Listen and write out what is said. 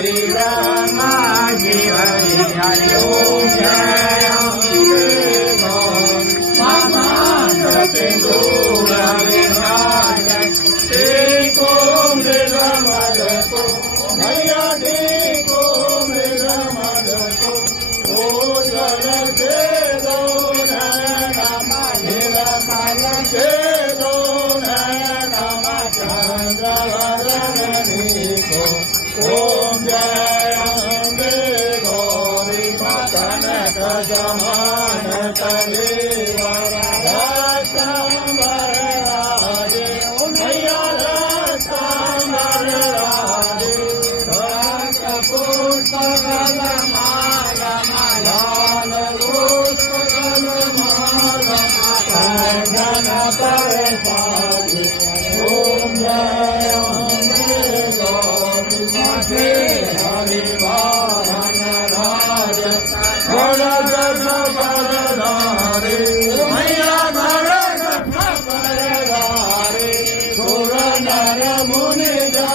हरि रमा हरि हरि ओम जय अम्बे गौर मामा सिंदूर विराजत देखो मृगमद को भैया देखो मृगमद को ओ जल से दो नम नीलकल से दो नम चंद्रवदनी को ओम जय अम्बे गौरी कनक जमान तलेवा रत्नांबर राजे मैया रत्नांबर राजे रक्त पुष्प गलमाला लाल पुष्प गलमाला धन पर